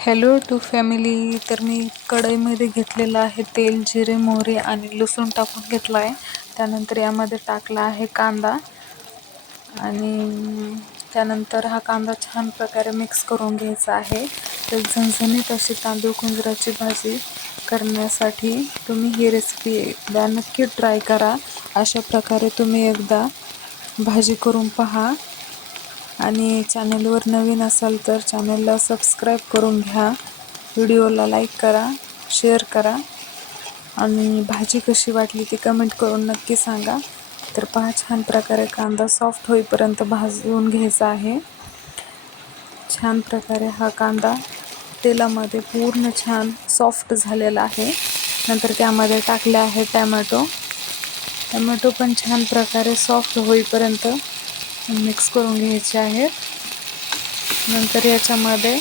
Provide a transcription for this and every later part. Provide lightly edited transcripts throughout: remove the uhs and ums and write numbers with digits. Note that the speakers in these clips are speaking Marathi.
Hello to family. तर मी कढईमध्ये घेतलेलं आहे तेल, जिरे, मोहरी आणि लसूण टाकून घेतला आहे. त्यानंतर यामध्ये टाकला आहे कांदा आणि त्यानंतर हा कांदा छान प्रकारे मिक्स करून घ्यायचा आहे. तर झणझणीत अशी तांदूळ कुंजराची भाजी करण्यासाठी तुम्ही ही रेसिपी एकदा नक्की ट्राय करा. अशा प्रकारे तुम्ही एकदा भाजी करून पहा आणि चॅनलवर नवीन असाल तर चॅनलला सबस्क्राईब करून घ्या. व्हिडिओला लाईक करा, शेअर करा आणि भाजी कशी वाटली ती कमेंट करून नक्की सांगा. तर पहा, छान प्रकारे कांदा सॉफ्ट होईपर्यंत भाजून घ्यायचा आहे. छान प्रकारे हा कांदा तेलामध्ये पूर्ण छान सॉफ्ट झालेला आहे. नंतर त्यामध्ये टाकले आहे टमॅटो पण छान प्रकारे सॉफ्ट होईपर्यंत मिक्स करून घ्यायचे आहेत. नंतर याच्यामध्ये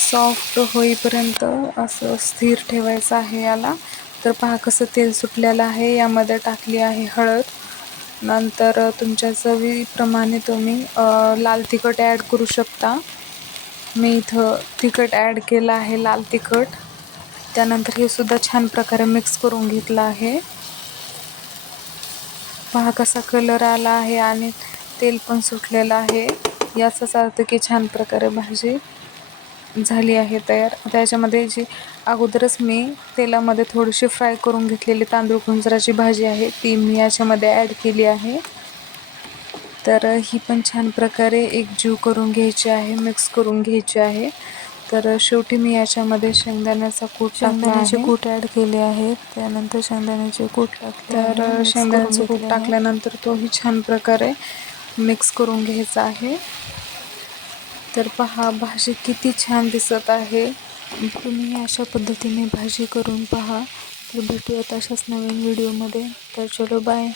सॉफ्ट होईपर्यंत असं स्थिर ठेवायचं आहे याला. तर पहा कसं तेल सुटलेलं आहे. यामध्ये टाकली आहे हळद. नंतर तुमच्या चवीप्रमाणे तुम्ही लाल तिखट ॲड करू शकता. मी इथं तिखट ॲड केलं आहे, लाल तिखट. त्यानंतर हे सुद्धा छान प्रकारे मिक्स करून घेतलं आहे. पहा कसा कलर आला आहे आणि तेल पण सुटलेलं आहे. याचाच अर्थ की छान प्रकारे भाजी झाली आहे तयार. आता याच्यामध्ये जी अगोदरच मी तेलामध्ये थोडीशी फ्राय करून घेतलेली तांदूळ कुंजराची भाजी आहे ती मी याच्यामध्ये ॲड केली आहे. तर ही पण छान प्रकारे एकजीव करून घ्यायची आहे, मिक्स करून घ्यायची आहे. तर शेवटी मी याच्यामध्ये शेंगदाण्याचा कूट ॲड केले आहे. त्यानंतर शेंगदाण्याचे कूट टाकले. तर शेंगदाण्याचं कूट टाकल्यानंतर तोही छान प्रकारे मिक्स करून घ्यायचा आहे. तर पहा भाजी किती छान दिसत आहे. तुम्ही अशा पद्धतीने भाजी करून पहा. तर भेटूयात अशाच नवीन व्हिडिओमध्ये. तर चलो बाय.